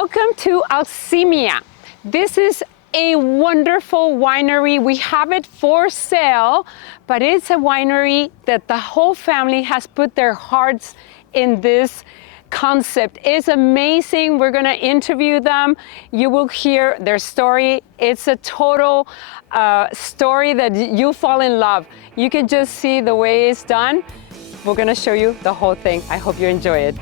Welcome to Alcimia. This is a wonderful winery. We have it for sale, but it's a winery that the whole family has put their hearts in this concept. It's amazing. We're gonna interview them. You will hear their story. It's a total story that you fall in love. You can just see the way it's done. We're gonna show you the whole thing. I hope you enjoy it.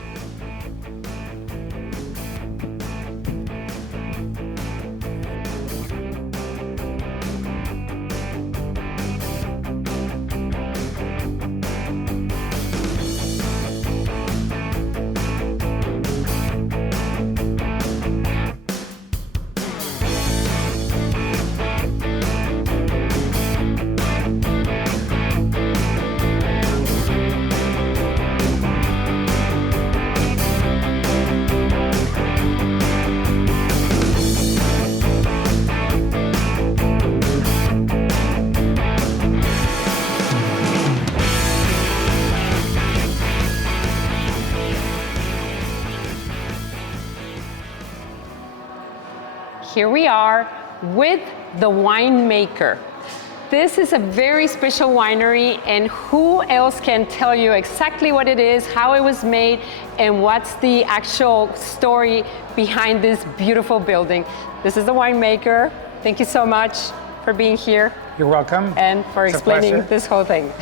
Here we are with the winemaker. This is a very special winery, and who else can tell you exactly what it is, how it was made, and what's the actual story behind this beautiful building. This is the winemaker. Thank you so much for being here. You're welcome. And for explaining this whole thing.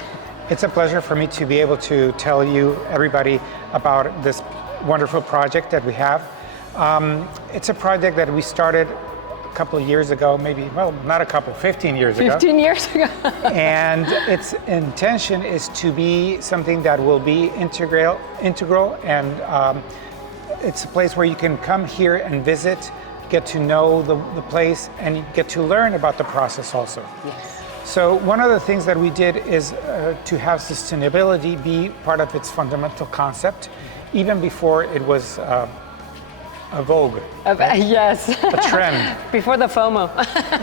It's a pleasure for me to be able to tell you, everybody, about this wonderful project that we have. It's a project that we started a couple of years ago, maybe, well, not a couple, 15 years ago. 15 years ago. And its intention is to be something that will be integral, and it's a place where you can come here and visit, get to know the place, and get to learn about the process also. Yes. So one of the things that we did is to have sustainability be part of its fundamental concept, even before it was a vogue. Right? Yes. A trend. Before the FOMO.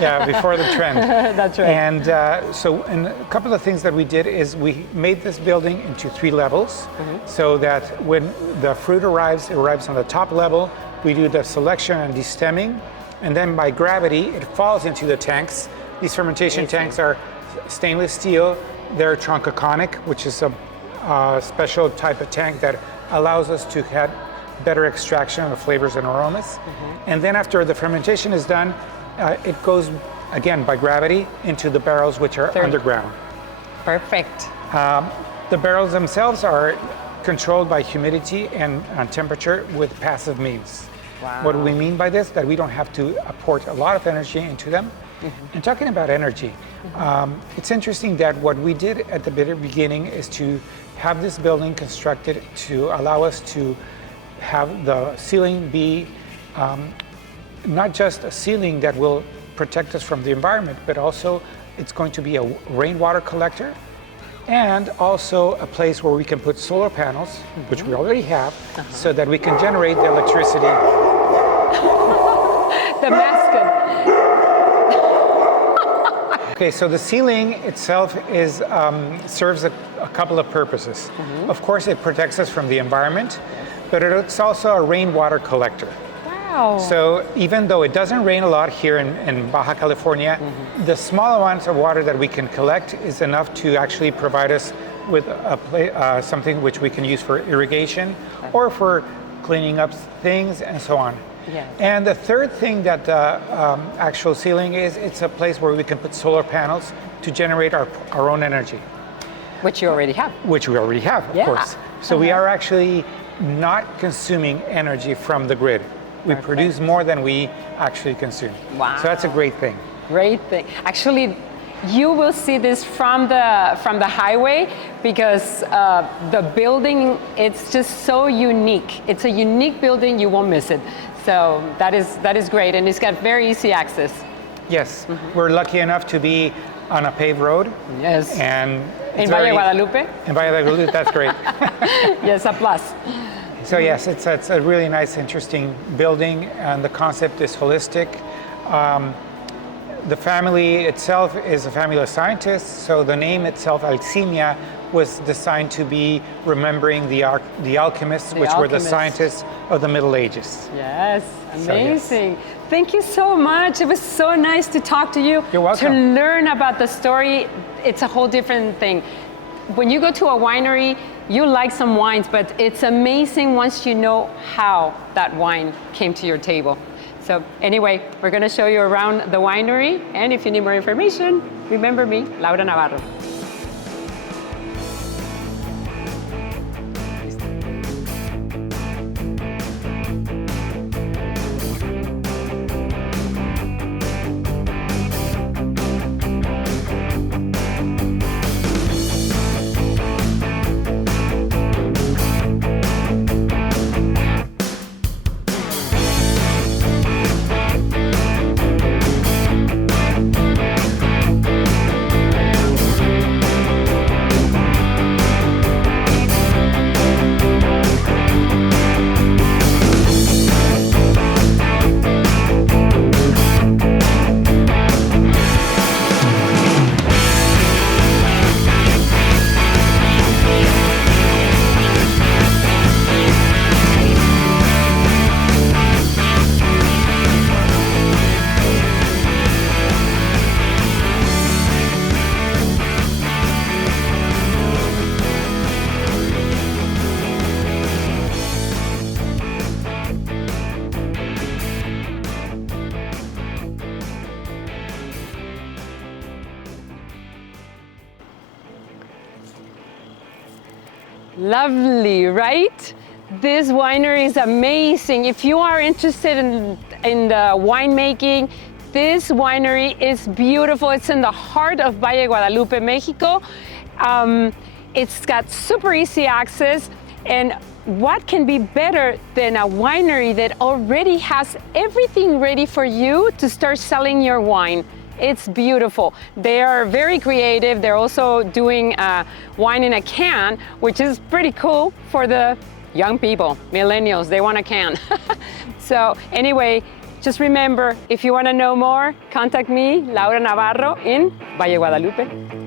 Yeah, before the trend. That's right. And and a couple of things that we did is we made this building into 3 levels, so that when the fruit arrives, it arrives on the top level. We do the selection and destemming, and then by gravity, it falls into the tanks. These fermentation tanks are stainless steel. They're troncoconic, which is a special type of tank that allows us to have better extraction of flavors and aromas. And then after the fermentation is done, it goes again by gravity into the barrels, which are underground. Perfect. The barrels themselves are controlled by humidity and temperature with passive means. Wow. What do we mean by this? That we don't have to apport a lot of energy into them. And talking about energy, it's interesting that what we did at the very beginning is to have this building constructed to allow us to have the ceiling be not just a ceiling that will protect us from the environment, but also it's going to be a rainwater collector, and also a place where we can put solar panels, which we already have, so that we can generate the electricity. The mascot. Okay, so the ceiling itself is serves a couple of purposes. Of course, it protects us from the environment, but it's also a rainwater collector. Wow. So even though it doesn't rain a lot here in Baja California, the small amounts of water that we can collect is enough to actually provide us with something which we can use for irrigation or for cleaning up things and so on. Yes. And the third thing that the actual ceiling is, it's a place where we can put solar panels to generate our own energy. Which you already have. Which we already have, of course. So we are actually not consuming energy from the grid. We produce more than we actually consume. Wow. So that's a great thing. Great thing. Actually, you will see this from the highway, because the building, it's just so unique. It's a unique building, you won't miss it. So that is great, and it's got very easy access. Yes, we're lucky enough to be on a paved road. Yes. And in Valle De Guadalupe? In Valle De Guadalupe, that's great. Yes, a plus. So yes, it's a really nice, interesting building, and the concept is holistic. the family itself is a family of scientists, so the name itself, Alchimia, was designed to be remembering the alchemists, which were the scientists of the Middle Ages. Yes, amazing. So, yes. Thank you so much. It was so nice to talk to you. You're welcome. To learn about the story, it's a whole different thing. When you go to a winery, you like some wines, but it's amazing once you know how that wine came to your table. So anyway, we're going to show you around the winery, and if you need more information, remember me, Laura Navarro. Lovely, right? This winery is amazing. If you are interested in the winemaking, this winery is beautiful. It's in the heart of Valle De Guadalupe, Mexico. It's got super easy access, and what can be better than a winery that already has everything ready for you to start selling your wine? It's beautiful. They are very creative. They're also doing wine in a can, which is pretty cool for the young people, millennials. They want a can. So anyway, just remember, if you want to know more, contact me, Laura Navarro, in Valle Guadalupe.